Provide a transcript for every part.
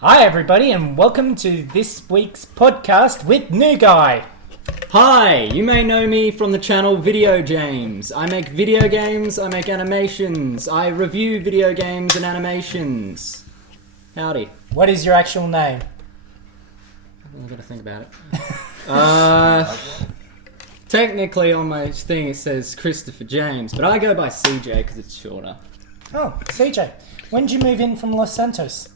Hi everybody and welcome to this week's podcast with New Guy. Hi, you may know me from the channel Video James. I make video games, I make animations, I review video games and animations. Howdy. What is your actual name? I've got to think about it. Technically on my thing it says Christopher James, but I go by CJ because it's shorter. Oh, CJ. When did you move in from Los Santos?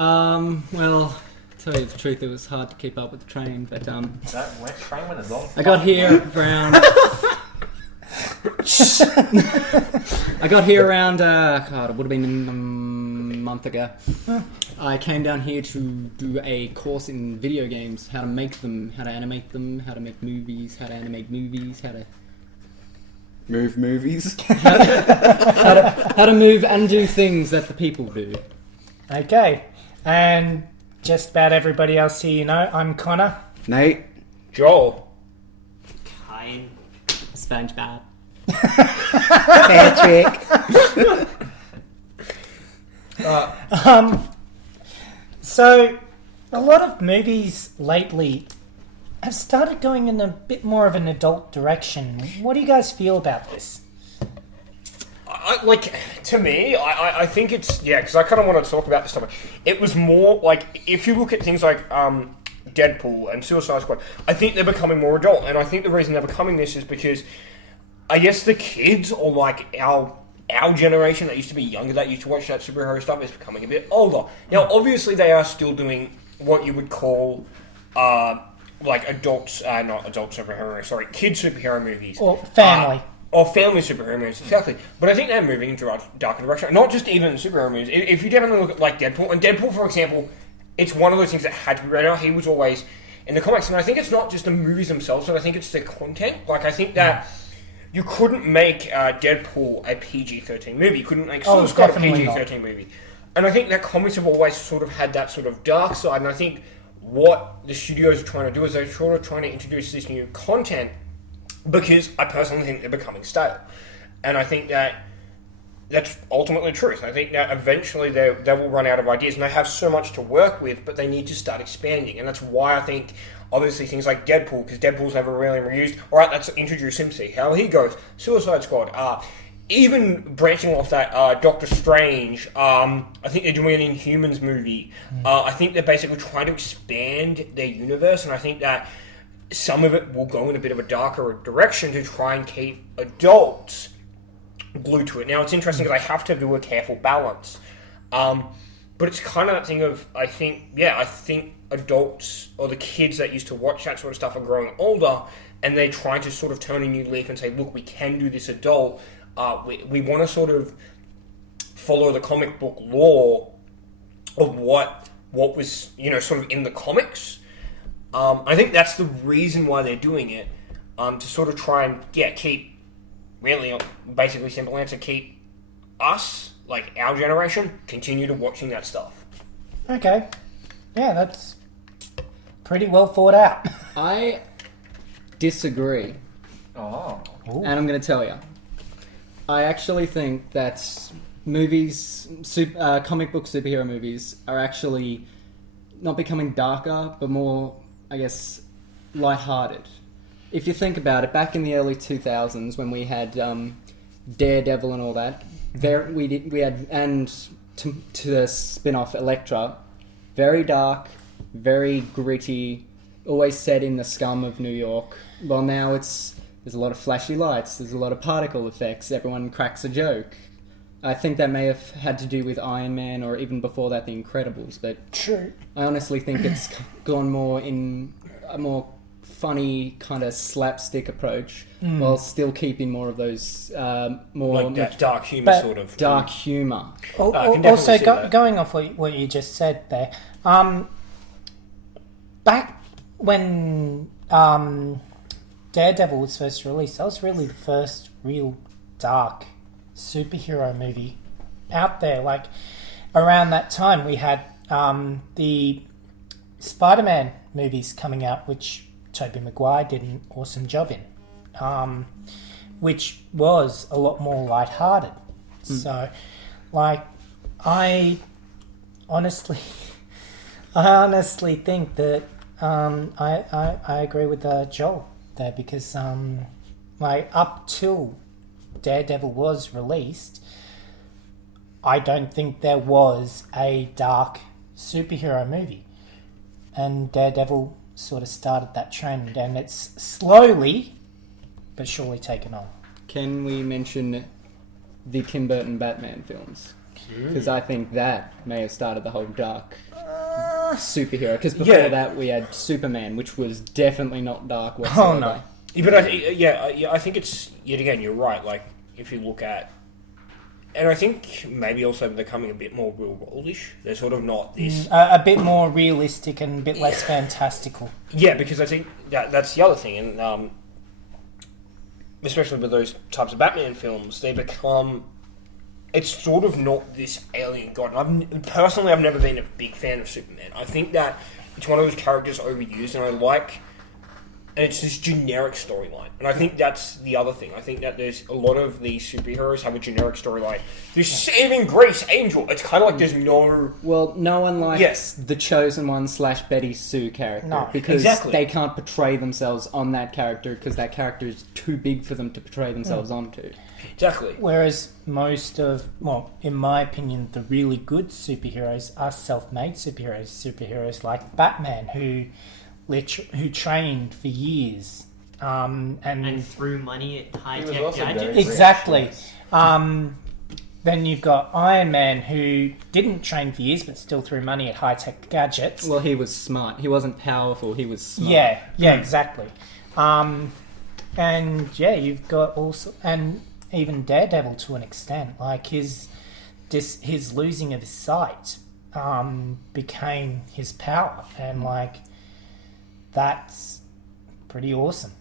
Well, to tell you the truth, it was hard to keep up with the train, but train went a long I got here around... I got here around, it would have been a month ago. I came down here to do a course in video games, how to make them, how to animate them, how to make movies, how to animate movies, how to... Move movies? how to move and do things that the people do. Okay, and just about everybody else here you know, I'm Connah. Nate? Joel. Kayne. SpongeBob. Patrick. So, a lot of movies lately have started going in a bit more of an adult direction. What do you guys feel about this? To me, I think it's, because I kind of want to talk about this topic. It was more, like, if you look at things like Deadpool and Suicide Squad, I think they're becoming more adult, and I think the reason they're becoming this is because, I guess the kids, or like our generation that used to be younger, that used to watch that superhero stuff, is becoming a bit older. Now, obviously, they are still doing what you would call, like, adults, not adult superhero, sorry, kid superhero movies. Or family. Or family superhero movies, exactly. But I think they're moving into a darker direction. Not just even superhero movies. If you definitely look at, like, Deadpool, and Deadpool, for example, it's one of those things that had to be read out. He was always in the comics, and I think it's not just the movies themselves, but I think it's the content. Like, I think that you couldn't make Deadpool a PG-13 movie. You couldn't make Suicide Squad a PG-13 movie. And I think that comics have always sort of had that sort of dark side, and I think what the studios are trying to do is they're sort of trying to introduce this new content, because I personally think they're becoming stale. And I think that that's ultimately the truth. I think that eventually they will run out of ideas, and they have so much to work with, but they need to start expanding. And that's why I think, obviously, things like Deadpool, because Deadpool's never really been reused. Alright, let's introduce him, see how he goes. Suicide Squad. Even branching off that, Doctor Strange, I think they're doing an Inhumans movie. I think they're basically trying to expand their universe, and I think that some of it will go in a bit of a darker direction to try and keep adults glued to it. Now, it's interesting because I have to do a careful balance. But it's kind of that thing of, I think adults, or the kids that used to watch that sort of stuff, are growing older, and they're trying to sort of turn a new leaf and say, look, we can do this adult. We want to sort of follow the comic book lore of what was, sort of in the comics. I think that's the reason why they're doing it, to sort of try and, keep, really, basically simple answer, keep us, like our generation, continue to watching that stuff. Okay. Yeah, that's pretty well thought out. I disagree. Oh. Ooh. And I'm going to tell you. I actually think that movies, comic book superhero movies, are actually not becoming darker, but more, I guess, lighthearted. If you think about it, back in the early 2000s, when we had Daredevil and all that, we had, and to the spin-off Elektra, very dark, very gritty, always set in the scum of New York. Well, now there's a lot of flashy lights, there's a lot of particle effects, everyone cracks a joke. I think that may have had to do with Iron Man, or even before that, The Incredibles, but True. I honestly think it's gone more in a more funny kind of slapstick approach, while still keeping more of those more... Like that dark humour, sort of. Dark humour. Also, going off what you just said there, back when Daredevil was first released, that was really the first real dark superhero movie out there. Like, around that time we had the Spider-Man movies coming out, which Tobey Maguire did an awesome job in, which was a lot more lighthearted. So, like, I honestly I honestly think that I agree with Joel there because like up till Daredevil was released, I don't think there was a dark superhero movie, and Daredevil sort of started that trend, and it's slowly but surely taken on. Can we mention the Tim Burton Batman films? Because I think that may have started the whole dark superhero. Because before that, we had Superman, which was definitely not dark whatsoever. Oh no! Yeah, but I think it's yet again. You're right. Like if you look at, and I think maybe also they're becoming a bit more real worldish. They're sort of not this a bit more realistic and a bit less fantastical. Yeah, because I think that's the other thing, and especially with those types of Batman films, they become. It's sort of not this alien god. I've never been a big fan of Superman. I think that it's one of those characters overused, and it's this generic storyline. And I think that's the other thing. I think that there's a lot of these superheroes have a generic storyline. There's saving grace angel. It's kind of like there's no... Well, no one likes the Chosen One / Betty Sue character. No, because exactly. they can't portray themselves on that character because that character is too big for them to portray themselves onto. Exactly. Whereas most of, well, in my opinion, the really good superheroes are self-made superheroes like Batman, who trained for years, and threw money at He was high-tech also very gadgets. rich. exactly. Then you've got Iron Man, who didn't train for years but still threw money at high-tech gadgets. Well, he was smart. He wasn't powerful. He was smart. Yeah, exactly. And yeah, you've got also, and even Daredevil to an extent, like his losing of his sight became his power, and like that's pretty awesome.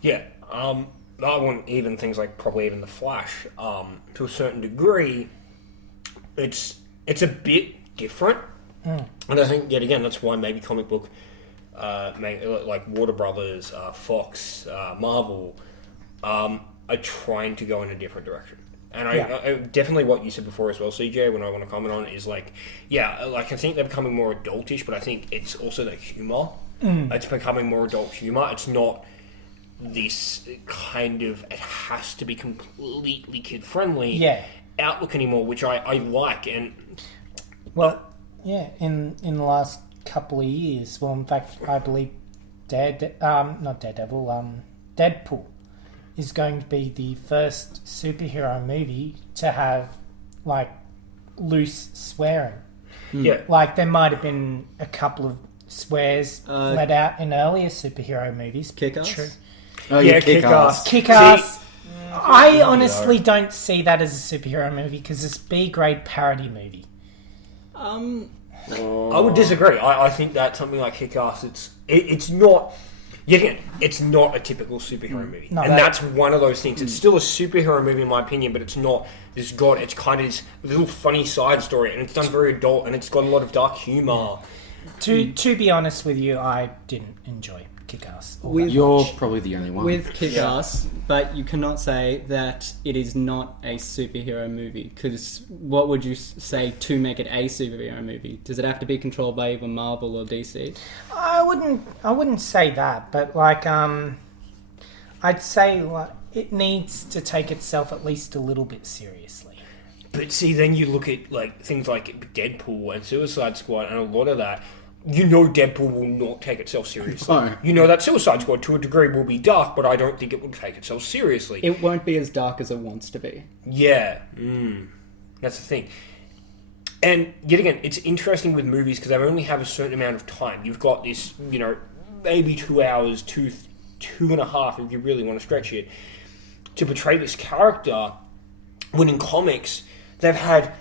Yeah. I want even things like probably even the Flash. To a certain degree, it's a bit different, and I think yet again that's why maybe comic book, like Warner Brothers, Fox, Marvel, are trying to go in a different direction. And I definitely what you said before as well, CJ, when I want to comment on it, is like, like I think they're becoming more adultish, but I think it's also the humour. It's becoming more adult humour. It's not this kind of, it has to be completely kid-friendly outlook anymore, which I like. And well, in the last couple of years, well, in fact, I believe Deadpool is going to be the first superhero movie to have like loose swearing. yeah, Like there might have been a couple of swears let out in earlier superhero movies. Kick-Ass? True. Oh, yeah, yeah, Kick-Ass. Kick-Ass. I honestly don't see that as a superhero movie because it's B-grade parody movie. I would disagree. I think that something like Kick-Ass, it's not. Yet again, it's not a typical superhero movie, No, and that's one of those things. It's still a superhero movie in my opinion, but it's not this god. It's kind of this little funny side story, and it's done very adult, and it's got a lot of dark humor. To be honest with you, I didn't enjoy Kick-Ass. all that You're much. probably the only one. With Kick-Ass, but you cannot say that it is not a superhero movie, because what would you say to make it a superhero movie? Does it have to be controlled by either Marvel or DC? I wouldn't say that, but like I'd say like it needs to take itself at least a little bit seriously. But see, then you look at like things like Deadpool and Suicide Squad, and a lot of that. You know Deadpool will not take itself seriously. No. You know that Suicide Squad, to a degree, will be dark, but I don't think it will take itself seriously. It won't be as dark as it wants to be. Yeah. That's the thing. And, yet again, it's interesting with movies because they only have a certain amount of time. You've got this, maybe 2 hours, two and a half, if you really want to stretch it, to portray this character, when in comics, they've had...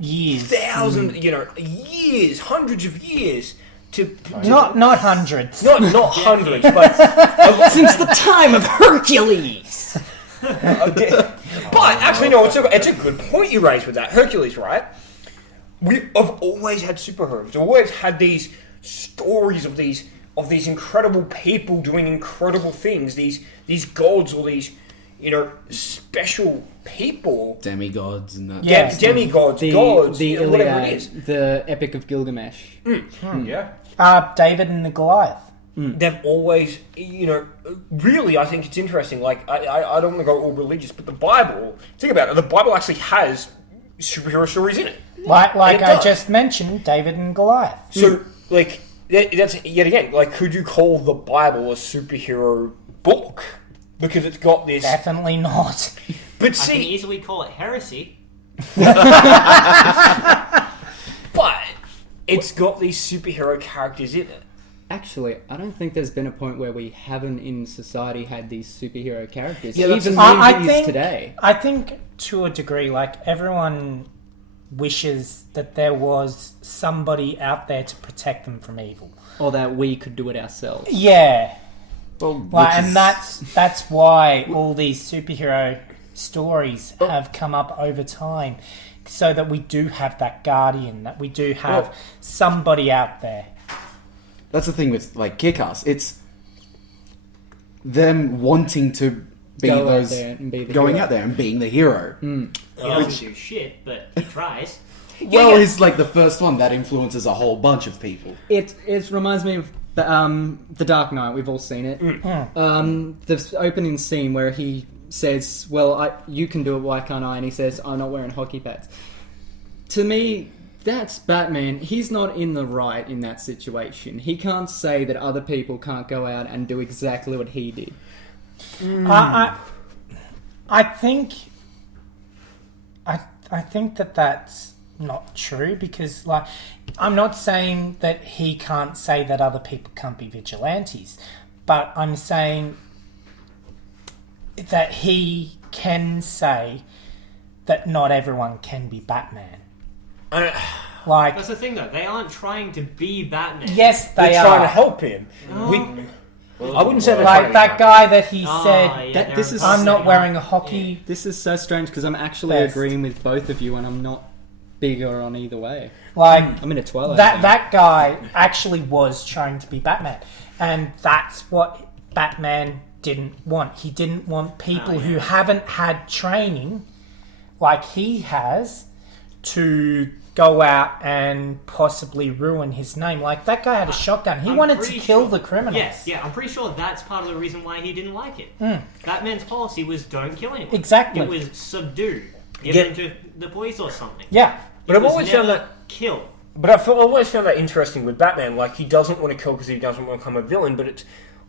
Years. Thousands, years, hundreds of years to Not hundreds. not hundreds, but Since the time of Hercules! but actually, no, it's a good point you raised with that Hercules, right? We've always had superheroes. We've always had these stories of these incredible people doing incredible things. These gods or these special people. Demigods and that. Yeah. Demigods, gods, whatever it is. The Epic of Gilgamesh. Yeah. David and the Goliath. They've always, really, I think it's interesting. Like, I don't want to go all religious, but the Bible, think about it, the Bible actually has superhero stories in it. Like It I does. just mentioned, David and Goliath. So, like, that's, yet again, like, could you call the Bible a superhero book? Because it's got this... Definitely not. But I can see, easily call it heresy. but it's got these superhero characters in it. Actually, I don't think there's been a point where we haven't in society had these superhero characters. Yeah, that's- Even I movies think today. I think to a degree, like everyone wishes that there was somebody out there to protect them from evil. Or that we could do it ourselves. Yeah, Well, like, which and is- that's why all these superhero stories have come up over time, so that we do have that guardian, that we do have Well- somebody out there. That's the thing with like Kick-Ass. It's them wanting to be Go out those there and be the going hero. out there and being the hero. He doesn't do shit, but he tries. Well, he's like the first one that influences a whole bunch of people. It reminds me of the Dark Knight. We've all seen it. The opening scene where he says, "Well, you can do it. Why can't I?" And he says, "I'm not wearing hockey pads." To me, that's Batman. He's not in the right in that situation. He can't say that other people can't go out and do exactly what he did. I think that that's not true, because like I'm not saying that he can't say that other people can't be vigilantes, but I'm saying that he can say that not everyone can be Batman. Like, That's the thing, though. They aren't trying to be Batman. yes, they They're are. trying to help him. I wouldn't say they're trying Like to that be guy that he Ah, said, yeah, this they're is- "I'm not saying, wearing a hockey." This is so strange because I'm actually Best. agreeing with both of you, and I'm not bigger on either way. Like, I'm in a Twilight. that guy actually was trying to be Batman, and that's what Batman didn't want. He didn't want people who haven't had training like he has to go out and possibly ruin his name. Like, that guy had a shotgun. He I'm wanted to pretty kill sure- the criminals. Yes, yeah, I'm pretty sure that's part of the reason why he didn't like it. Batman's policy was don't kill anyone. Exactly. It was subdue. Give Yeah. them to the police or something. Yeah. But It I've was always found never that. kill. But I've always found that interesting with Batman. Like, he doesn't want to kill because he doesn't want to become a villain. But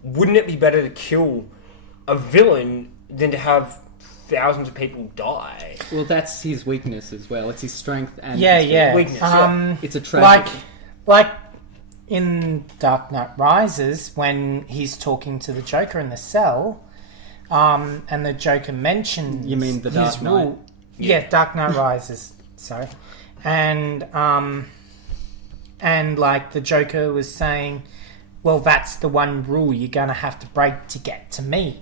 wouldn't it be better to kill a villain than to have thousands of people die? Well, that's his weakness as well. It's his strength and Yeah, his yeah. weakness, yeah. It's a tragedy. Like in Dark Knight Rises, when he's talking to the Joker in the cell, and the Joker mentions You mean the his Dark Knight? rule. Yeah, Dark Knight Rises. Sorry, and like the Joker was saying, well, that's the one rule you're gonna have to break to get to me.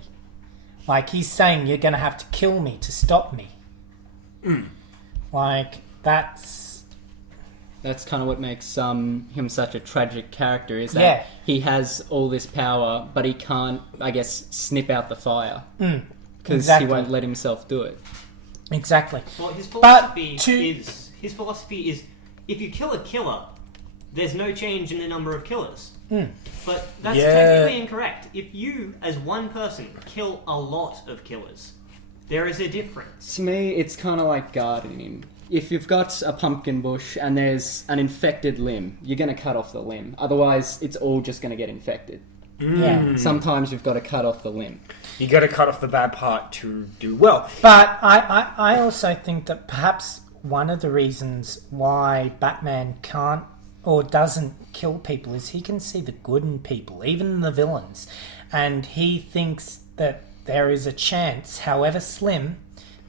Like, he's saying you're gonna have to kill me to stop me. Like, that's kind of what makes him such a tragic character, is that Yeah. he has all this power, but he can't, I guess, snip out the fire. Because exactly. he won't let himself do it. exactly. Well, his But philosophy is if you kill a killer, there's no change in the number of killers. But that's Yeah. technically incorrect. If you, as one person, kill a lot of killers, there is a difference. To me, it's kind of like gardening. If you've got a pumpkin bush and there's an infected limb, you're going to cut off the limb. Otherwise, it's all just going to get infected. Yeah. Sometimes you've got to cut off the limb. You got to cut off the bad part to do well. But I also think that perhaps one of the reasons why Batman can't or doesn't kill people is he can see the good in people, even the villains. And he thinks that there is a chance, however slim,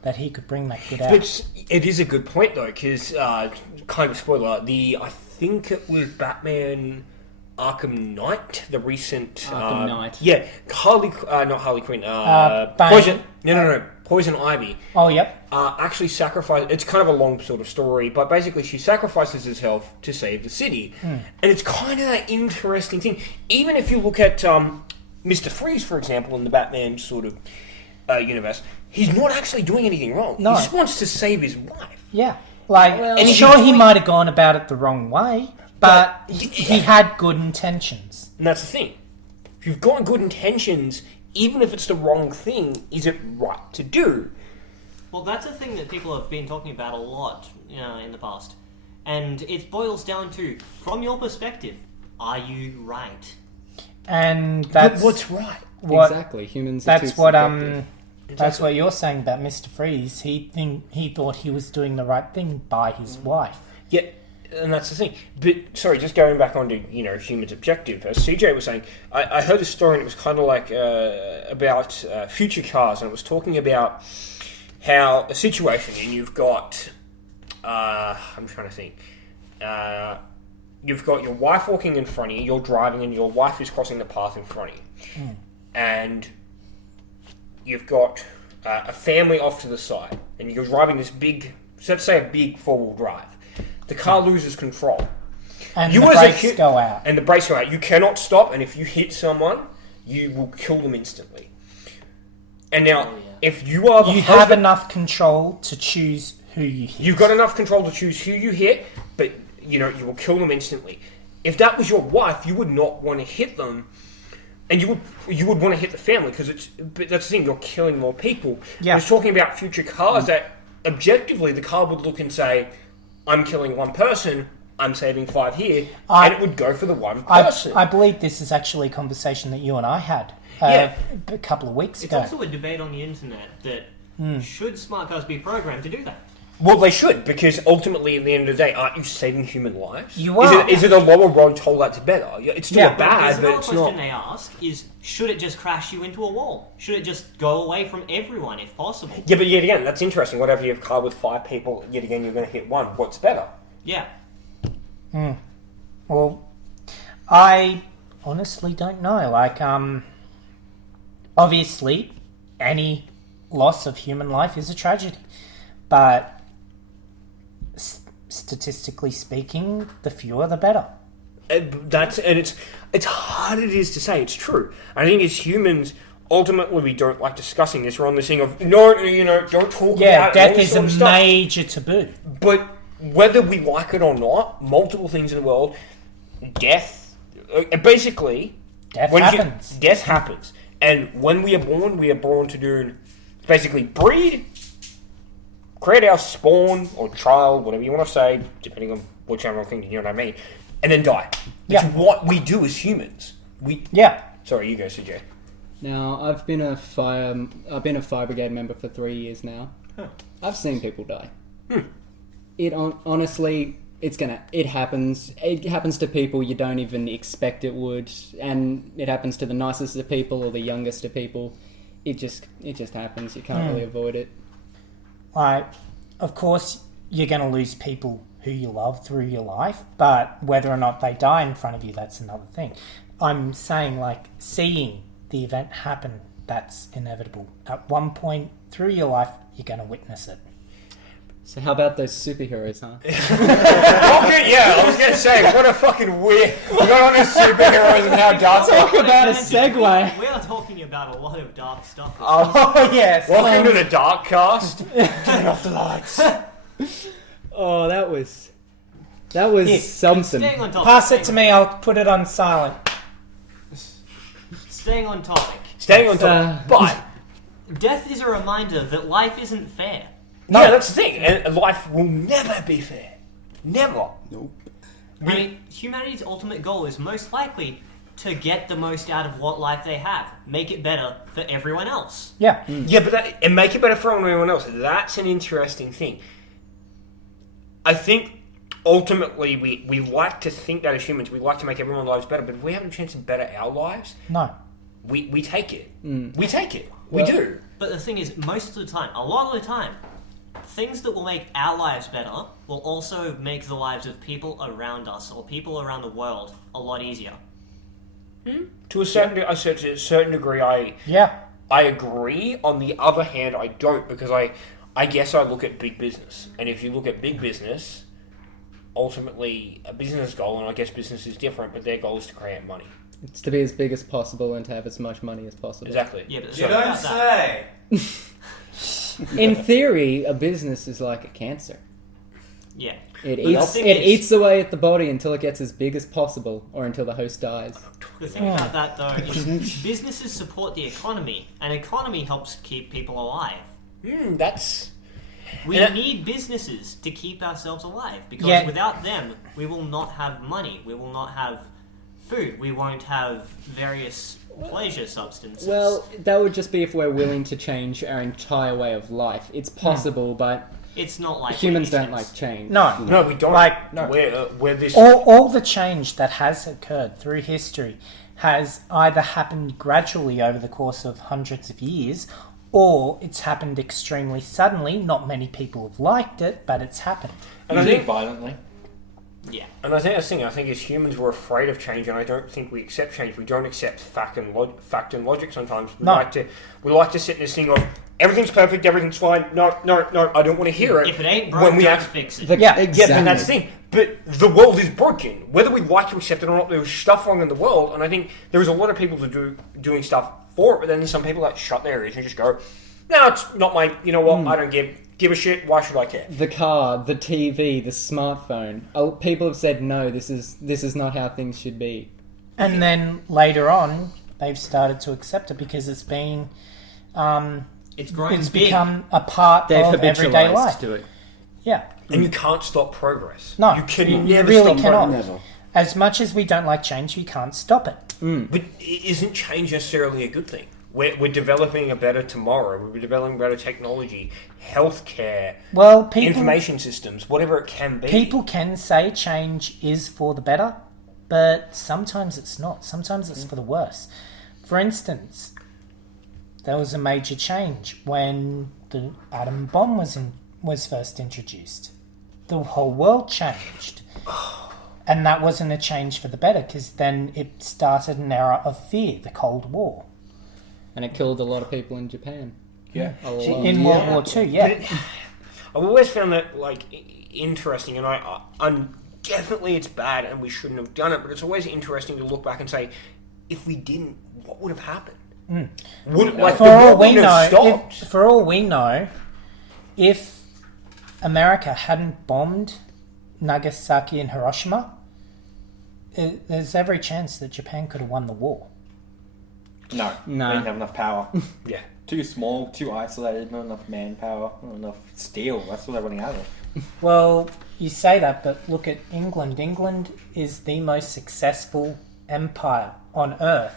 that he could bring that good out. Which, it is a good point, though, because, kind of spoiler, I think it was Batman Arkham Knight, the recent... Arkham Knight. Yeah, not Harley Quinn, Bane. Poison... No. Poison Ivy. Oh, yep. Actually sacrificed... It's kind of a long sort of story, but basically she sacrifices herself to save the city. And it's kind of that interesting thing. Even if you look at Mr. Freeze, for example, in the Batman sort of universe, he's not actually doing anything wrong. No. He just wants to save his wife. Yeah. Like, Well, and and sure, he's he doing- might have gone about it the wrong way, but he had good intentions. And that's the thing. If you've got good intentions, even if it's the wrong thing, is it right to do? Well, that's a thing that people have been talking about a lot, in the past. And it boils down to, from your perspective, are you right? And that's What's right? what Exactly. Humans. that's are too what subjective. that's what you're saying about Mr. Freeze. He thought he was doing the right thing by his wife. Yeah, and that's the thing. But, sorry, just going back on to, humans' objective, as CJ was saying, I heard a story and it was kind of like about future cars, and it was talking about how a situation, and you've got, I'm trying to think, you've got your wife walking in front of you, you're driving, and your wife is crossing the path in front of you. And you've got a family off to the side, and you're driving this big, so let's say a big four-wheel drive. The car loses control. And You the as a brakes kid- go out. And the brakes go out. You cannot stop, and if you hit someone, you will kill them instantly. And now, if you are the You have husband, enough control to choose who you hit. you've got enough control to choose who you hit, but, you will kill them instantly. If that was your wife, you would not want to hit them, and you would want to hit the family, but that's the thing, you're killing more people. Yeah. I was talking about future cars that, objectively, the car would look and say, I'm killing one person, I'm saving 5 here, and it would go for the one person. I believe this is actually a conversation that you and I had Yeah. a couple of weeks It's ago. also a debate on the internet that should smart cars be programmed to do that? Well, they should, because ultimately, at the end of the day, aren't you saving human lives? You are. Is it a lower road toll that's better? It's still Yeah. a There's bad, but another it's question not. they ask is, should it just crash you into a wall? Should it just go away from everyone if possible? Yeah, but yet again, that's interesting. Whatever you have a car with 5 people, yet again, you're going to hit one. What's better? Yeah. Well, I honestly don't know. Like, obviously, any loss of human life is a tragedy, but statistically speaking, the fewer the better. It's hard it is to say. It's true. I think as humans, ultimately, we don't like discussing this. We're on this thing of don't talk Yeah, about death all this is sort a of stuff. major taboo. But whether we like it or not, multiple things in the world, death, basically, Death when happens. Death happens, and when we are born to do basically breed, create our spawn or child, whatever you want to say, depending on which animal thing, you know what I mean, and then die. It's Yeah. what we do as humans. Yeah. Sorry, you go, CJ. Now, I've been a fire brigade member for 3 years now. I've seen people die. Honestly, it happens. It happens to people you don't even expect it would, and it happens to the nicest of people or the youngest of people. It just happens. You can't really avoid it. Like, of course, you're going to lose people who you love through your life, but whether or not they die in front of you, that's another thing. I'm saying, like, seeing the event happen, that's inevitable. At one point through your life, you're going to witness it. So how about those superheroes, huh? Okay, yeah, I was going to say, what a fucking weird... We got on to superheroes and how dark... Talk about a segue. We are talking about a lot of dark stuff. Oh, yes. Welcome to the Dark Cast. Turn off the lights. Oh, that was Here, something. Staying on topic. Pass it to me, I'll put it on silent. Staying on topic. Staying on top. But, Death is a reminder that life isn't fair. No. yeah, that's the thing. And life will never be fair. Never. Nope. I mean, humanity's ultimate goal is most likely to get the most out of what life they have. Make it better for everyone else. Yeah. Yeah, but and make it better for everyone else. That's an interesting thing. I think ultimately we like to think that as humans, we like to make everyone's lives better, but if we have a chance to better our lives, No. we take it. We take it. We Well- do. But the thing is, most of the time, a lot of the time, things that will make our lives better will also make the lives of people around us or people around the world a lot easier. To a certain degree, Yeah. I agree. On the other hand, I don't, because I guess I look at big business. And if you look at big business, ultimately a business goal, and I guess business is different, but their goal is to create money. It's to be as big as possible and to have as much money as possible. Exactly. Yeah, but You don't say. In theory, a business is like a cancer. Yeah. It But the eats thing it is- eats away at the body until it gets as big as possible, or until the host dies. The thing about that, though, is businesses support the economy, and economy helps keep people alive. That's... We Yeah. need businesses to keep ourselves alive, because Yeah. without them, we will not have money, we will not have food, we won't have various pleasure substances. Well, that would just be if we're willing to change our entire way of life. It's possible, but it's not like humans don't like change. No, No, we don't. Like, No. We're this... all the change that has occurred through history has either happened gradually over the course of hundreds of years, or it's happened extremely suddenly. Not many people have liked it, but it's happened. And I Usually think... violently. Yeah. And I think that's the thing. I think as humans, we're afraid of change, and I don't think we accept change. We don't accept fact and logic. Sometimes we No. like to sit in this thing of everything's perfect, everything's fine. No, I don't want to hear it. If it ain't broke, when we don't act- fix it. Yeah, Exactly. Yeah, and that's the thing. But the world is broken. Whether we'd like to accept it or not, there's stuff wrong in the world, and I think there's a lot of people doing stuff for it. But then there's some people that shut their ears and just go, "No, it's not my. You know what? I don't give a shit. Why should I care?" The car, the TV, the smartphone. People have said no. This is not how things should be. And then later on, they've started to accept it because it's been, It's growing it's big. become a part They've of everyday habitualized life. to it. Yeah, And you can't stop progress. No, you can you never really stop cannot. progress. Never. as much as we don't like change, you can't stop it. But isn't change necessarily a good thing? We're developing a better tomorrow. We're developing better technology, healthcare, Well, people information systems, whatever it can be. people can say change is for the better, but sometimes it's not. Sometimes it's for the worse. For instance, there was a major change when the atom bomb was first introduced. The whole world changed. And that wasn't a change for the better, because then it started an era of fear, the Cold War. And it killed a lot of people in Japan. Yeah. A lot. In World War II, yeah. I've always found that interesting, and I'm definitely it's bad, and we shouldn't have done it. But it's always interesting to look back and say, if we didn't, what would have happened? For all we know, if America hadn't bombed Nagasaki and Hiroshima, there's every chance that Japan could have won the war. No. No. They didn't have enough power. Yeah. Too small, too isolated, not enough manpower, not enough steel. That's what they're running out of. Well, you say that, but look at England. England is the most successful empire on Earth,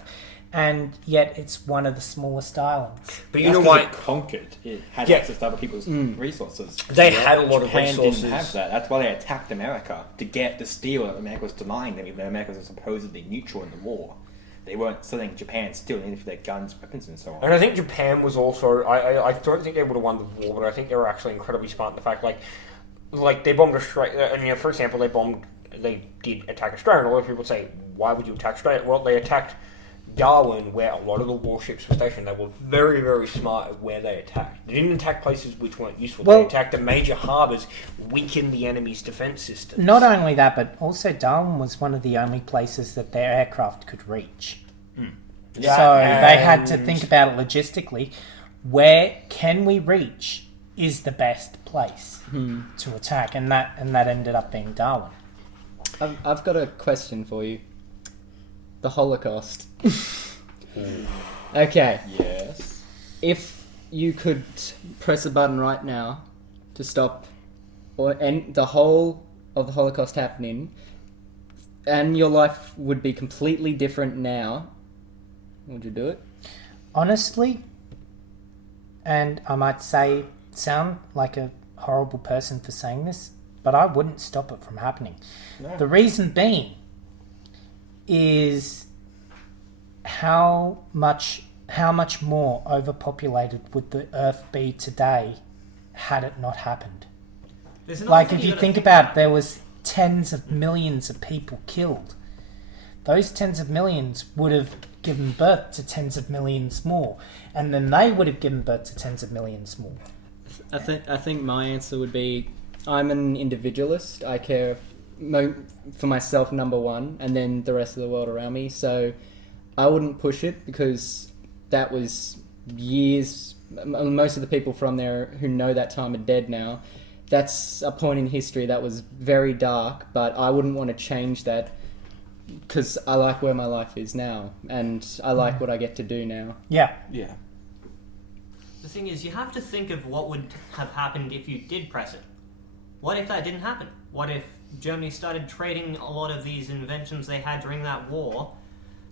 and yet it's one of the smallest islands. But you That's know 'cause why? it conquered. It had Yeah. access to other people's resources. They had a lot of Japan resources. didn't have that. That's why they attacked America, to get the steel that America was denying them, even though America was supposedly neutral in the war. They weren't selling Japan steel in for their guns, weapons, and so on. And I think Japan was also. I don't think they would have won the war, but I think they were actually incredibly smart in the fact, like they bombed Australia. And for example, they did attack Australia. And a lot of people say, why would you attack Australia? Well, they attacked Darwin, where a lot of the warships were stationed. They were very, very smart at where they attacked. They didn't attack places which weren't useful. Well- They attacked the major harbours, weakened the enemy's defence system. Not only that, but also Darwin was one of the only places that their aircraft could reach. Yeah, So they had to and- think about it logistically. Where can we reach is the best place to attack, and that ended up being Darwin. I've got a question for you. The Holocaust. Okay. Yes. If you could press a button right now to stop or end the whole of the Holocaust happening, and your life would be completely different now, would you do it? Honestly, and I might sound like a horrible person for saying this, but I wouldn't stop it from happening. No. The reason being is how much more overpopulated would the Earth be today had it not happened? There's another Like, thing if you gotta think about it, there was tens of millions of people killed. Those tens of millions would have given birth to tens of millions more, and then they would have given birth to tens of millions more. I think my answer would be, I'm an individualist. I care for myself, number one, and then the rest of the world around me. So I wouldn't push it, because that was years most of the people from there who know that time are dead now. That's a point in history that was very dark, but I wouldn't want to change that because I like where my life is now, and I like what I get to do now. Yeah. Yeah. The thing is, you have to think of what would have happened if you did press it. What if that didn't happen? What if Germany started trading a lot of these inventions they had during that war?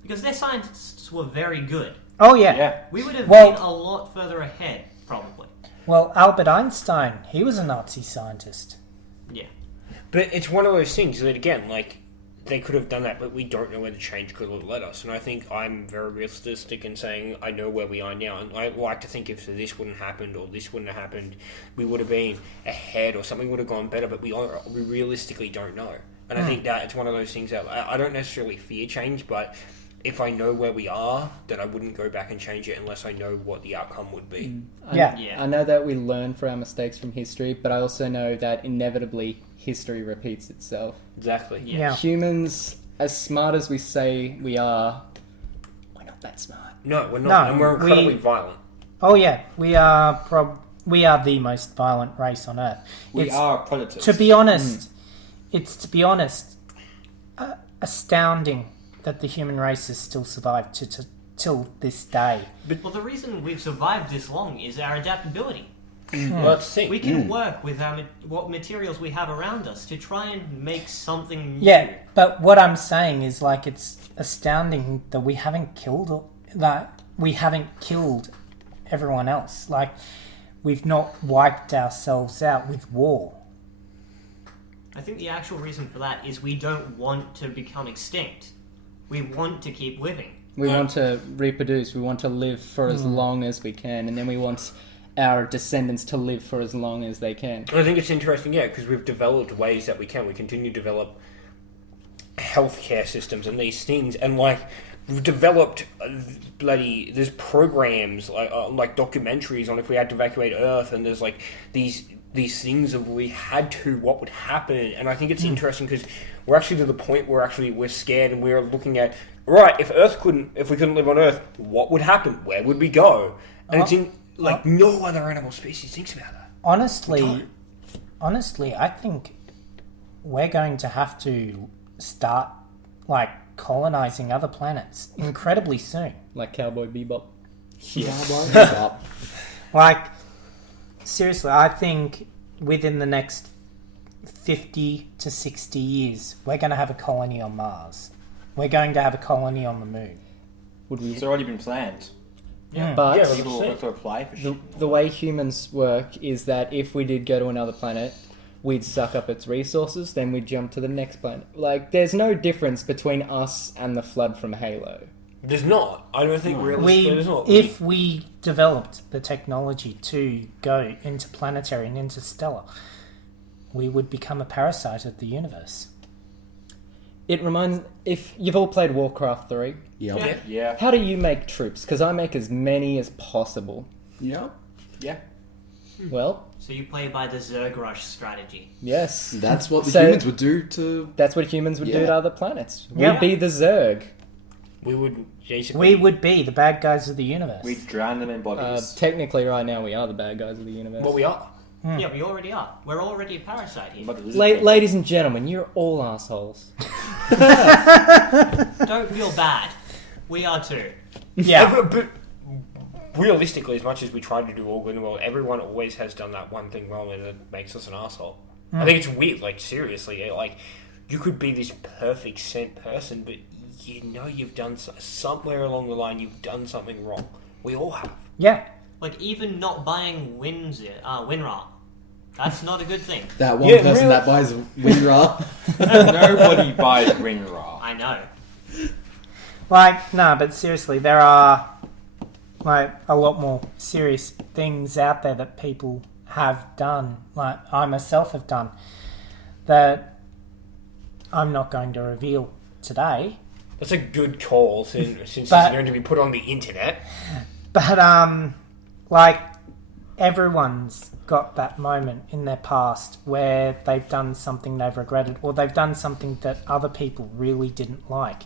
Because their scientists were very good. Oh, yeah. Yeah. We would have Well- been a lot further ahead, probably. Well, Albert Einstein, he was a Nazi scientist. Yeah. But it's one of those things that, again, like, they could have done that, but we don't know where the change could have led us. And I think I'm very realistic in saying I know where we are now. And I like to think if this wouldn't have happened or this wouldn't have happened, we would have been ahead or something would have gone better, but we realistically don't know. And I think that it's one of those things that I don't necessarily fear change, but if I know where we are, then I wouldn't go back and change it unless I know what the outcome would be. Yeah. Yeah. I know that we learn from our mistakes from history, but I also know that inevitably history repeats itself. Exactly. Yeah. Humans, as smart as we say we are, we're not that smart. No, we're not. No, And we're incredibly we- violent. Oh, yeah. We are the most violent race on Earth. We It's- are predators. To be honest, astounding that the human race has still survived till this day. Well, the reason we've survived this long is our adaptability. Well, that's the thing. We can work with what materials we have around us to try and make something new. Yeah, but what I'm saying is, like, it's astounding that we haven't killed everyone else. Like, we've not wiped ourselves out with war. I think the actual reason for that is we don't want to become extinct. We want to keep living. We want to reproduce, we want to live for as long as we can, and then we want our descendants to live for as long as they can. I think it's interesting, yeah, because we've developed ways that we can. We continue to develop healthcare systems and these things, and like we've developed there's programs like documentaries on if we had to evacuate Earth, and there's like these things of we had to, what would happen. And I think it's interesting because we're actually to the point where we're scared and we're looking at, right, if we couldn't live on Earth, what would happen? Where would we go? And it's in no other animal species thinks about that. Honestly, I think we're going to have to start, like, colonizing other planets incredibly soon. Like Cowboy Bebop. Yeah. Like, seriously, I think within the next 50 to 60 years, we're going to have a colony on Mars. We're going to have a colony on the moon. Would we? It's already been planned. Yeah, But yeah, People have to apply for shit. the way humans work is that if we did go to another planet, we'd suck up its resources, then we'd jump to the next planet. Like, there's no difference between us and the Flood from Halo. There's not. I don't think realistically there's not. If we developed the technology to go interplanetary and interstellar, we would become a parasite of the universe. It reminds... If you've all played Warcraft 3, Yep. Yeah. how do you make troops? Because I make as many as possible. Yep. Yeah. Well, So you play by the Zerg Rush strategy. yes. That's what the So- humans would do to... That's what humans would do Yeah. to other planets. Yeah. We'd be the Zerg. we would basically. We would be the bad guys of the universe. We drown them in bodies. Technically, right now, we are the bad guys of the universe. What we are. Yeah, we already are. We're already a parasite here. But it is- Ladies and gentlemen, you're all assholes. Don't feel bad. We are too. Yeah. But realistically, as much as we try to do all good in the world, everyone always has done that one thing wrong and it makes us an asshole. I think it's weird, like, seriously, like, you could be this perfect sent person, but you know you've done somewhere along the line, you've done something wrong. We all have. Yeah. Like, even not buying WinRAR. That's not a good thing. That one Yeah, person really. that buys WinRAR. Nobody buys WinRAR. I know. Like, no, but seriously, there are, like, a lot more serious things out there that people have done, like I myself have done, that I'm not going to reveal today. That's a good call, since it's But- going to be put on the internet. But, like, everyone's got that moment in their past where they've done something they've regretted, or they've done something that other people really didn't like.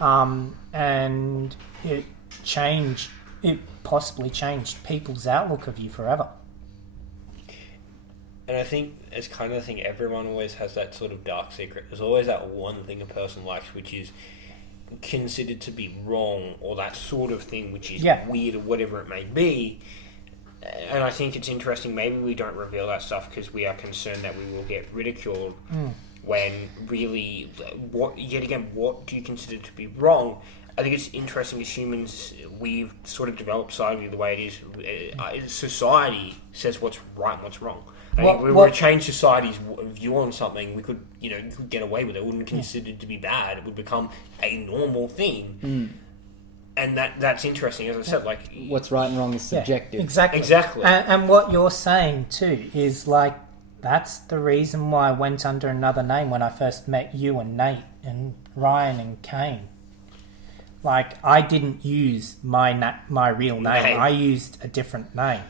And it it possibly changed people's outlook of you forever. And I think it's kind of the thing, everyone always has that sort of dark secret. There's always that one thing a person likes which is considered to be wrong, or that sort of thing which is weird or whatever it may be. And I think it's interesting, maybe we don't reveal that stuff because we are concerned that we will get ridiculed, when really, what do you consider to be wrong? I think it's interesting as humans, we've sort of developed society the way it is. Society says what's right and what's wrong. I think if we were to change society's view on something, we could, you could get away with it. It wouldn't be considered to be bad. It would become a normal thing. And that's interesting. As I said, like... What's right and wrong is subjective. Exactly. And what you're saying, too, is, like, that's the reason why I went under another name when I first met you and Nate and Ryan and Kayne. Like, I didn't use my real name. I used a different name.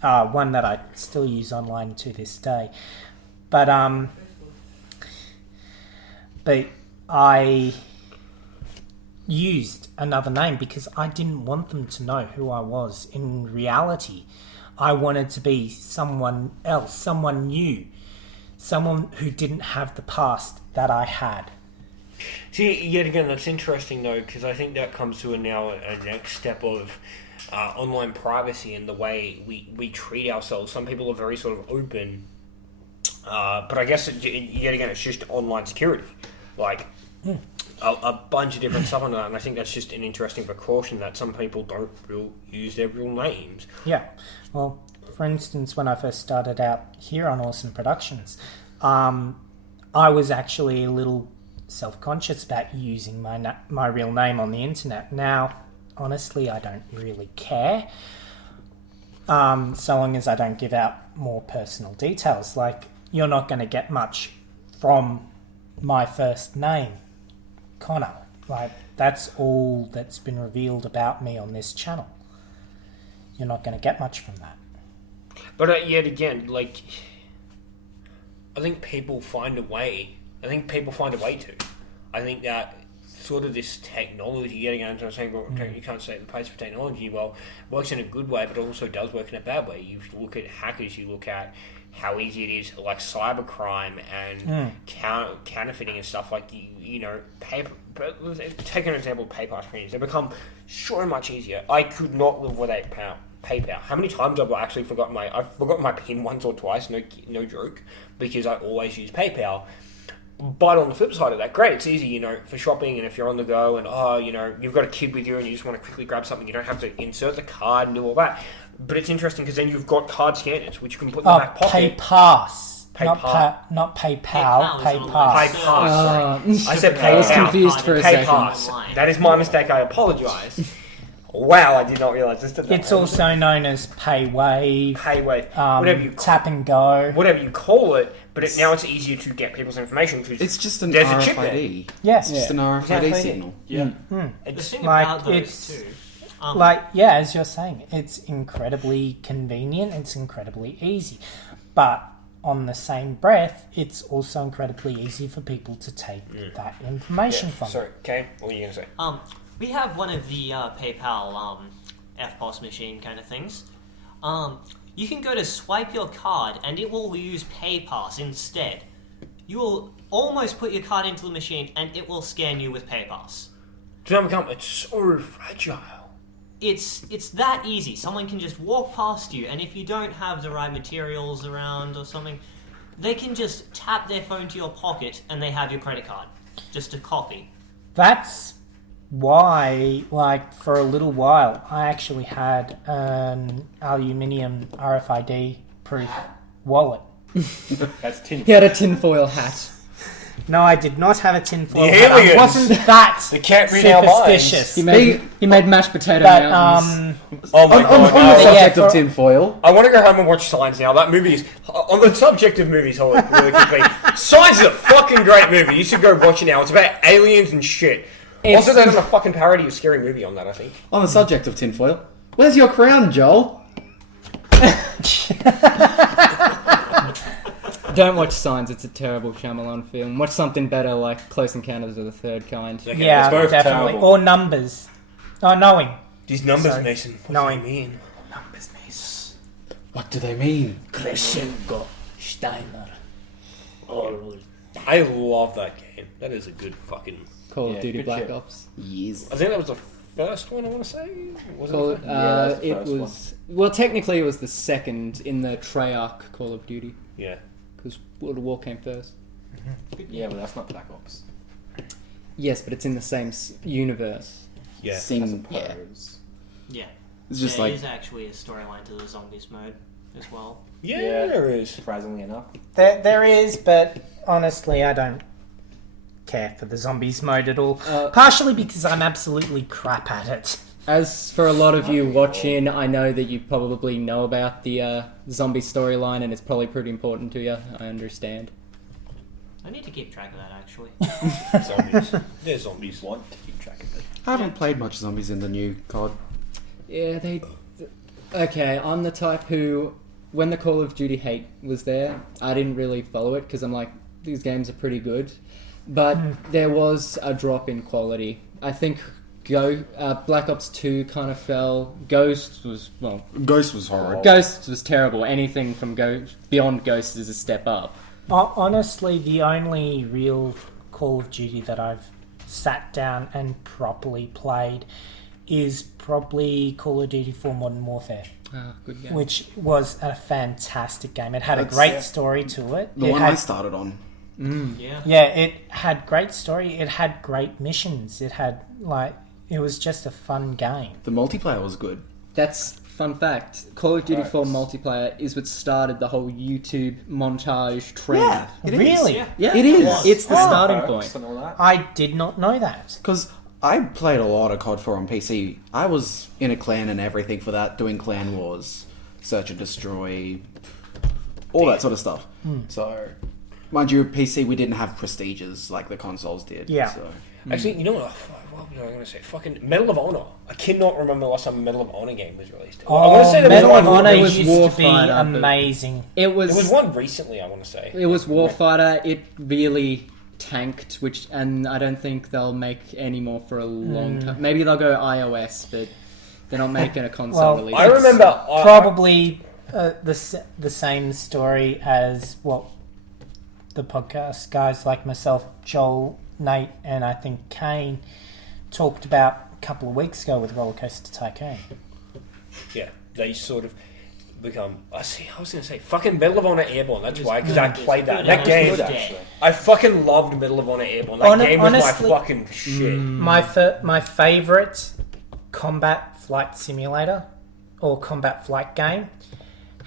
One that I still use online to this day. But I used another name because I didn't want them to know who I was. In reality, I wanted to be someone else, someone new, someone who didn't have the past that I had. See, yet again, that's interesting though, because I think that comes to a next step of online privacy and the way we treat ourselves. Some people are very sort of open, but I guess yet again, it's just online security, like a bunch of different stuff on that. And I think that's just an interesting precaution that some people don't use their real names. Yeah, well, for instance, when I first started out here on Awesome Productions, I was actually a little self-conscious about using my real name on the internet. Now, honestly, I don't really care, so long as I don't give out more personal details. Like, you're not going to get much from my first name, Connah. Like, that's all that's been revealed about me on this channel. You're not going to get much from that. But yet again, like, I think people find a way. I think to. I think that sort of this technology, getting into saying, well, you can't say the place for technology, well, it works in a good way, but it also does work in a bad way. You look at hackers, you look at how easy it is, like cybercrime and counterfeiting and stuff, like, paper. Take an example of PayPal screens. They become so much easier. I could not live without PayPal. How many times I've actually forgotten my PIN once or twice, no joke, because I always use PayPal. But on the flip side of that, great, it's easy, for shopping, and if you're on the go and, you've got a kid with you and you just want to quickly grab something, you don't have to insert the card and do all that. But it's interesting because then you've got card scanners, which you can put in the back pocket. PayPass. Not PayPal. PayPass. Sorry. I said PayPal. I was confused for a second. PayPass. That is my mistake, I apologise. Wow, I did not realise this. It's also known as PayWave. Whatever you Tap and Go. Whatever you call it, but now it's easier to get people's information because It's just an there's a chip there. RFID. Yes. It's just an RFID signal. Yeah. The thing like, about those it's- too... as you're saying, it's incredibly convenient, it's incredibly easy. But on the same breath, it's also incredibly easy for people to take that information from. Sorry, Kayne, what were you going to say? We have one of the PayPal FPOS machine kind of things. You can go to swipe your card and it will use PayPass instead. You will almost put your card into the machine and it will scan you with PayPass. It's so fragile. It's that easy. Someone can just walk past you, and if you don't have the right materials around or something, they can just tap their phone to your pocket and they have your credit card. Just a copy. That's why, like, for a little while, I actually had an aluminium RFID proof wallet. That's tin. He had a tinfoil hat. No, I did not have a tinfoil The hat. I aliens. wasn't that They can't read our minds. superstitious. He made mashed potato But, mountains. Oh my On god. the no. subject yeah, of for- tinfoil, I want to go home and watch Signs now. That movie is... On the subject of movies, hold on, really quickly. Signs is a fucking great movie. You should go watch it now. It's about aliens and shit. Also, there's a fucking parody of Scary Movie on that, I think. on the subject of tinfoil, where's your crown, Joel? Don't watch Signs, it's a terrible Shyamalan film. Watch something better like Close Encounters of the Third Kind. Okay, Yeah, it's both definitely. terrible. Or Numbers. Oh, Knowing. These numbers, So, Mason. What knowing- do you mean? Numbers, Mason. What do they mean? Crescengo Steiner. All I love that game. That is a good fucking... Call Yeah, of Duty good Black shit. Ops. Yes. I think that was the first one, I want to say. Was Call, it? that's the it first was well, technically it was the second in the Treyarch Call of Duty Yeah. because World of War came first. Yeah, but that's not Black Ops. Yes, but it's in the same universe. Yeah. I Sing, yeah. suppose. Yeah. It's just there like is actually a storyline to the zombies mode as well. Yeah, Yeah. there is. Surprisingly enough. There is, but honestly, I don't care for the zombies mode at all. Uh, Partially because I'm absolutely crap at it. As for a lot of you watching, I know that you probably know about the zombie storyline, and it's probably pretty important to you. I understand. I need to keep track of that actually. Zombies. They're zombies. Want to keep track of it. I haven't played much zombies in the new COD. Yeah, they. Okay, I'm the type who, when the Call of Duty hate was there, I didn't really follow it because I'm like, these games are pretty good. But there was a drop in quality. I think Black Ops 2 kind of fell. Ghost was, well, Ghost was horrid. Ghost was terrible. Anything from beyond Ghost is a step up. Honestly, the only real Call of Duty that I've sat down and properly played is probably Call of Duty 4 Modern Warfare, Good game. which was a fantastic game. It had a That's- great story to it. The It one had- I started on. Yeah. Yeah, it had great story. It had great missions. It had, it was just a fun game. The multiplayer was good. That's fun fact. Call of Duty Right. 4 multiplayer is what started the whole YouTube montage trend. it is. Really? Yeah. Yeah, it is. was. It's the starting Perks point. and all that. I did not know that. Because I played a lot of COD 4 on PC. I was in a clan and everything for that, doing clan wars, search and destroy, all that sort of stuff. So, mind you, PC we didn't have prestiges like the consoles did. Yeah. So. Actually, you know what? What was I going to say? Fucking Medal of Honor. I cannot remember the last time a Medal of Honor game was released. I want to say there Medal was of one. Honor it was used to be Warfighter, but- amazing. It was. There was one recently, I want to say. It was Warfighter. It really tanked, and I don't think they'll make any more for a long time. Maybe they'll go iOS, but they're not making a console Well, release. I remember... Probably the same story as what the podcast guys like myself, Joel, Nate, and I think Kane talked about a couple of weeks ago with Roller Coaster Tycoon. Yeah, they sort of become... I was going to say, fucking Medal of Honor Airborne. That's why, because I played that. That game... Good, actually. I fucking loved Medal of Honor Airborne. That game was honestly- my fucking shit. My favourite combat flight simulator or combat flight game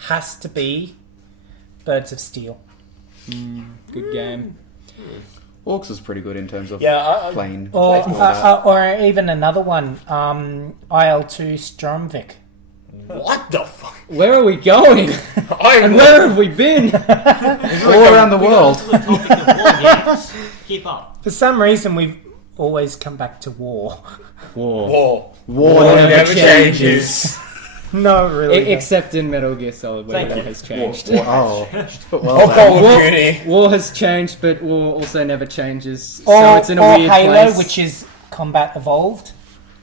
has to be Birds of Steel. Good game. Orcs was pretty good in terms of Yeah, I- playing. Or, all that. or even another one, IL-2 Stromvik. What the fuck? Where are we going? And where have we been? all around the world. To the topic of war games. Keep up. For some reason, we've always come back to war. War. War never changes. No, really. Except in Metal Gear Solid, where Thank war you. has changed. Oh, Or well done. Call of Duty. War has changed, but war also never changes. or So it's in a or weird Halo, place. which is combat evolved.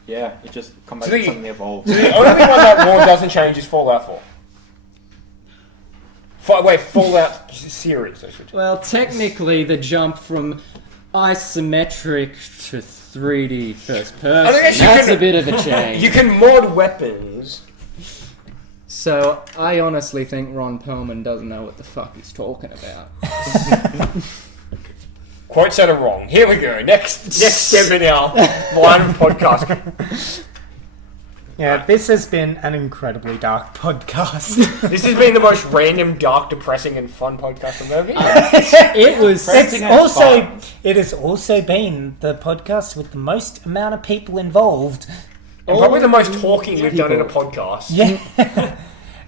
Yeah, it just comes back So to the- something evolved. The only thing that war doesn't change is Fallout 4. Fallout series, I should say. Well, technically, the jump from isometric to 3D first person, I guess you that's can- a bit of a change. You can mod weapons. So, I honestly think Ron Perlman doesn't know what the fuck he's talking about. Quite said it wrong. Here we go. Next step in our line of podcast. Yeah, this has been an incredibly dark podcast. This has been the most random, dark, depressing, and fun podcast I've ever been. It was... It has also been the podcast with the most amount of people involved. And probably the most talking we've done in a podcast. Yeah.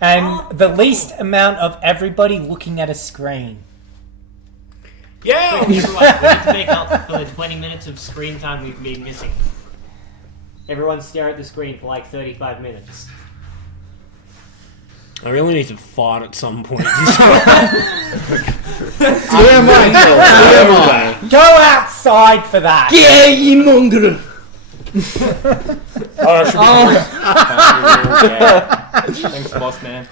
And the least amount of everybody looking at a screen. Yeah! Everyone, we need to make up for the 20 minutes of screen time we've been missing. Everyone stare at the screen for like 35 minutes. I really need to fart at some point. TMI. Go outside for that. Yeah, you mongrel! Oh, it should be Yeah. Thanks, boss man.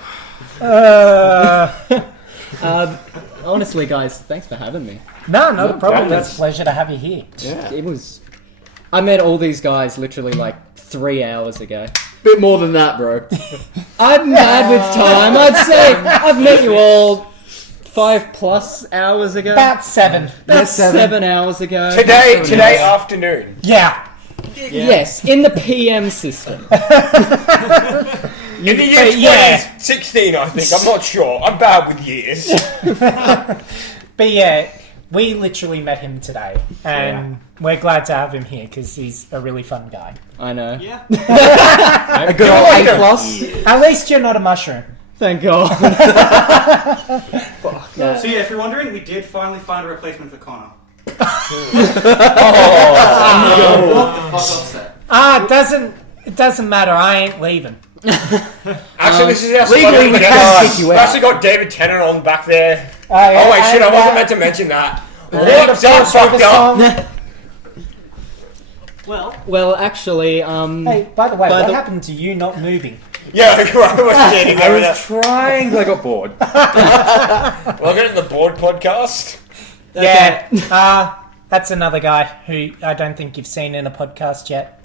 Honestly, guys, thanks for having me. No, not a problem. that's- It's a pleasure to have you here. Yeah. It was. I met all these guys literally like 3 hours ago. Bit more than that, bro. I'm bad with time. I'd say I've met you all 5+ hours ago. About 7. About 7 hours ago. Today afternoon. Yeah. Yes, in the PM system. In the year Yeah. 2016, I think. I'm not sure. I'm bad with years. But yeah, we literally met him today, and we're glad to have him here because he's a really fun guy. I know. Yeah. A good old A+. At least you're not a mushroom. Thank God. So yeah, if you're wondering, we did finally find a replacement for Connah. What the fuck off set? It doesn't matter. I ain't leaving. Actually, this is our legally, we can kick you We've out. actually got David Tennant on back there. Yeah, Oh wait, shit! I and, wasn't meant to mention that. and Whoops, of I course, fucked with a up. song. Well, actually, Hey, by the way, By what the- happened to you not moving? Yeah, I was standing I there. was trying, but I got bored. Welcome to the Board Podcast. Yeah, that's another guy who I don't think you've seen in a podcast yet.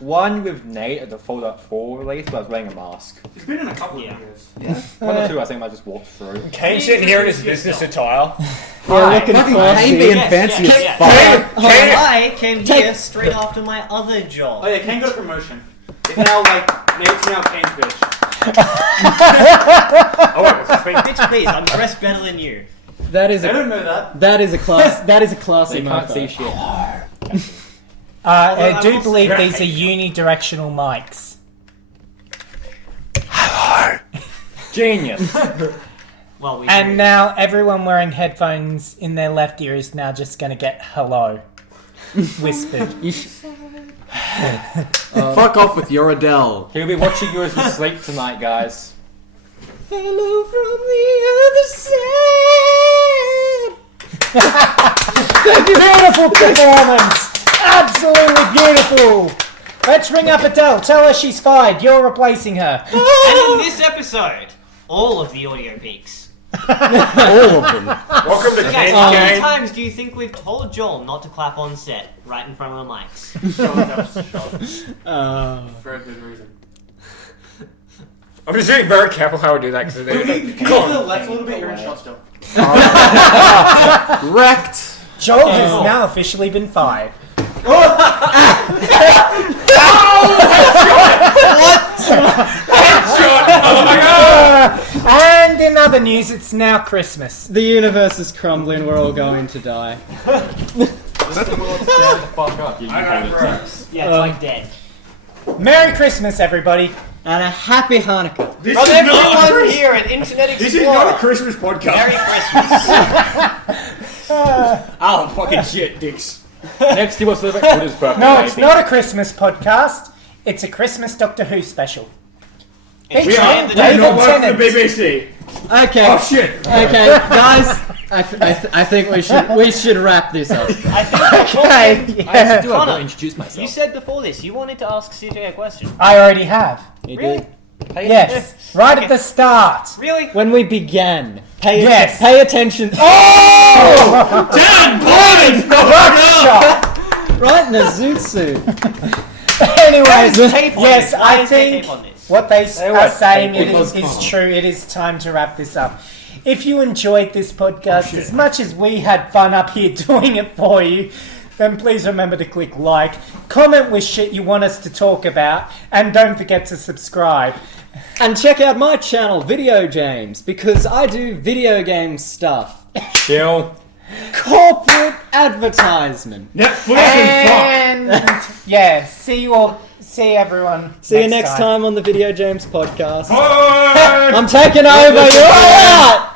One with Nate at the Fold Up 4 release, but I was wearing a mask. He's been in a couple of Yeah. videos. One or two, I think I just walked through. Kane sitting here in his business attire. we're looking Fucking classy. Kane being Yes, fancy yes, as yes. fuck. Kane, I came here straight after my other job. Oh yeah, Kane got a promotion. It's now Nate's now Kane's bitch. Oh wait, what's his name? Bitch, please, I'm dressed better than you. That is They a don't know that. that is a class. That is a classy They can't mofo. see shit. I I do will believe say- these are unidirectional mics. Genius. Well, we And now everyone wearing headphones in their left ear is now just going to get hello whispered. Fuck off with your Adele. He'll be watching you as you sleep tonight, guys. Hello from the other side. Beautiful performance! Absolutely beautiful! Let's ring up Adele. Tell her she's fired. You're replacing her. And in this episode, all of the audio peaks. All of them. Welcome to Guys, Kane. how many Kane. times do you think we've told Joel not to clap on set, right in front of the mics? For a good reason. I'm just being very careful how I do that because Can you go to the left a little bit? You're in shot still. Wrecked. Joel has now officially been fired. And in other news, it's now Christmas. The universe is crumbling. We're all going to die. Let the world stand the fuck up. Yeah, it's like dead. Merry Christmas, everybody. And a happy Hanukkah. This From everyone here at Internet Explorer, Christmas podcast. Merry Christmas. Oh, fucking shit, dicks. Next, he will celebrate Buddha's birthday. No, it's maybe. not a Christmas podcast. It's a Christmas Doctor Who special. We are David Tennant. BBC. Okay. Oh shit. Okay, guys. I think we should wrap this up. I think Okay, yeah. Do I Connor, want to introduce myself? you said before this you wanted to ask CJ a question. I already have. You Really? did. Yes, right at the start. Really? When we began, pay Yes. pay attention. Oh! Dan Borden! Right in the zoot suit. Anyways, Tape on yes, this. Why I is there think tape on this? what they They are were saying tape is because true. It is time to wrap this up. If you enjoyed this podcast as much as we had fun up here doing it for you, then please remember to click like, comment with shit you want us to talk about, and don't forget to subscribe. And check out my channel, Video James, because I do video game stuff. Chill. Corporate advertisement. Netflix And yeah, see everyone. See you next time on the Video James podcast. Bye! I'm taking over. You're all out.